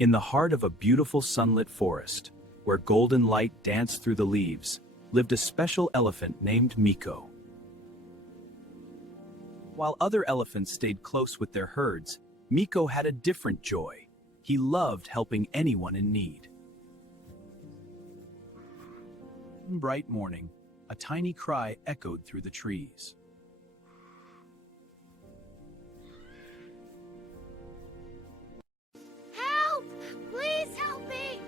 In the heart of a beautiful sunlit forest, where golden light danced through the leaves, lived a special elephant named Miko. While other elephants stayed close with their herds, Miko had a different joy. He loved helping anyone in need. One bright morning, a tiny cry echoed through the trees. Help! Please help me!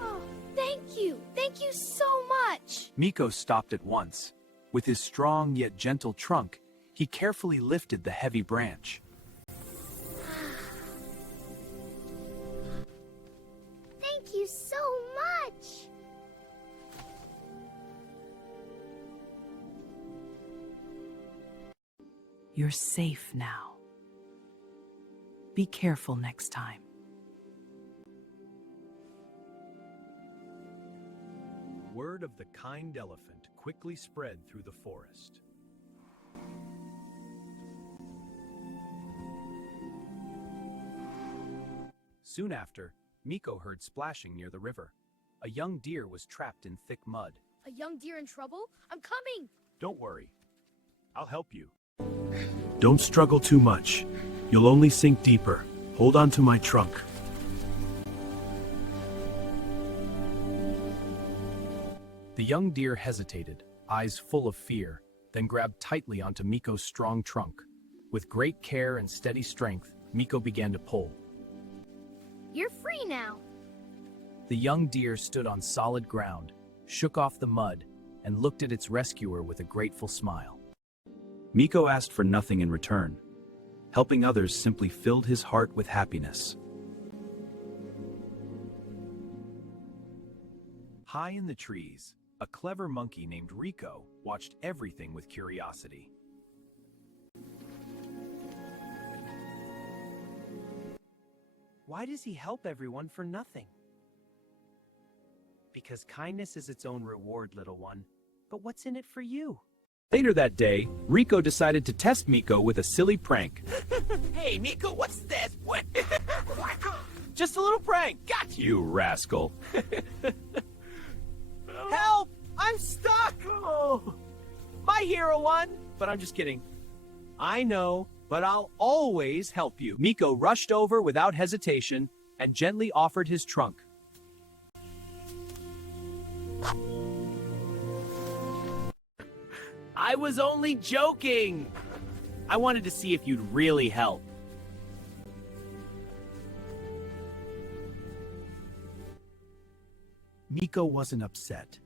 Oh, thank you! Thank you so much! Miko stopped at once. With his strong yet gentle trunk, he carefully lifted the heavy branch. Thank you so much! You're safe now. Be careful next time. Word of the kind elephant quickly spread through the forest. Soon after, Miko heard splashing near the river. A young deer was trapped in thick mud. A young deer in trouble? I'm coming! Don't worry. I'll help you. Don't struggle too much. You'll only sink deeper. Hold on to my trunk. The young deer hesitated, eyes full of fear, then grabbed tightly onto Miko's strong trunk. With great care and steady strength, Miko began to pull. You're free now! The young deer stood on solid ground, shook off the mud, and looked at its rescuer with a grateful smile. Miko asked for nothing in return. Helping others simply filled his heart with happiness. High in the trees, a clever monkey named Rico watched everything with curiosity. Why does he help everyone for nothing? Because kindness is its own reward, little one. But what's in it for you? Later that day, Rico decided to test Miko with a silly prank. Hey, Miko, what's this? What? Just a little prank. Got you. You rascal. Help! I'm stuck! My hero won! But I'm just kidding. I know, but I'll always help you. Miko rushed over without hesitation and gently offered his trunk. I was only joking! I wanted to see if you'd really help. Miko wasn't upset.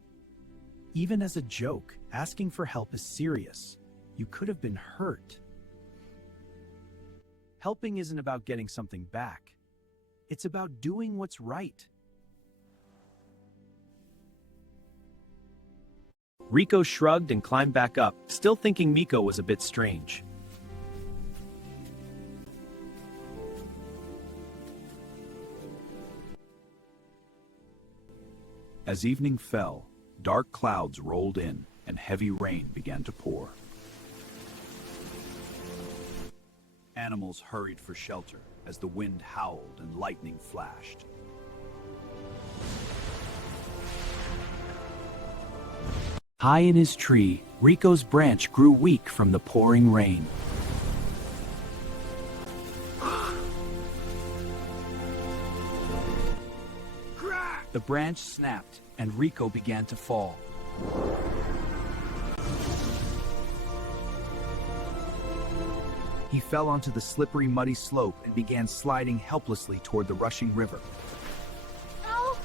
Even as a joke, asking for help is serious. You could have been hurt. Helping isn't about getting something back. It's about doing what's right. Rico shrugged and climbed back up, still thinking Miko was a bit strange. As evening fell, dark clouds rolled in and heavy rain began to pour. Animals hurried for shelter as the wind howled and lightning flashed. High in his tree, Rico's branch grew weak from the pouring rain. The branch snapped, and Rico began to fall. He fell onto the slippery, muddy slope and began sliding helplessly toward the rushing river. Help!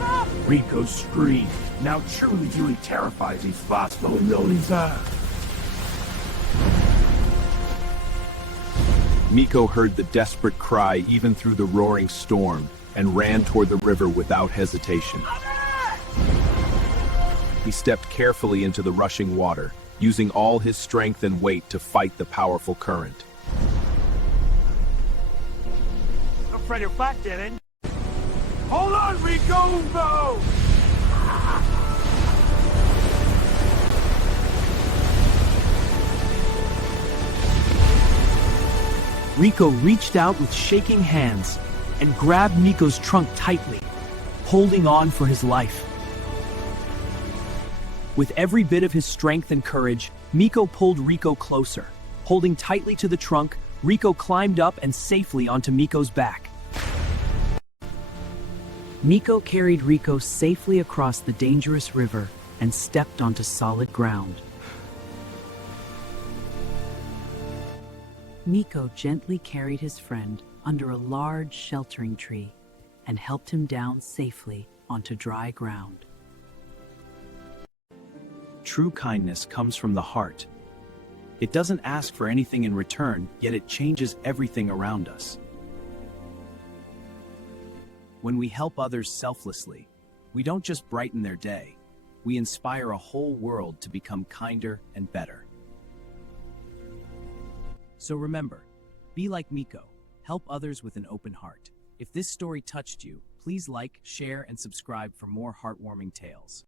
Help! Rico screamed, now truly feeling terrified as he fought for Loli's eye. Miko heard the desperate cry even through the roaring storm and ran toward the river without hesitation. He stepped carefully into the rushing water, using all his strength and weight to fight the powerful current. I'm afraid you're back, Dylan. Hold on, Rico! Go! Rico reached out with shaking hands and grabbed Miko's trunk tightly, holding on for his life. With every bit of his strength and courage, Miko pulled Rico closer. Holding tightly to the trunk, Rico climbed up and safely onto Miko's back. Miko carried Rico safely across the dangerous river and stepped onto solid ground. Miko gently carried his friend under a large sheltering tree and helped him down safely onto dry ground. True kindness comes from the heart. It doesn't ask for anything in return, yet it changes everything around us. When we help others selflessly, we don't just brighten their day, we inspire a whole world to become kinder and better. So remember, be like Miko, help others with an open heart. If this story touched you, please like, share, and subscribe for more heartwarming tales.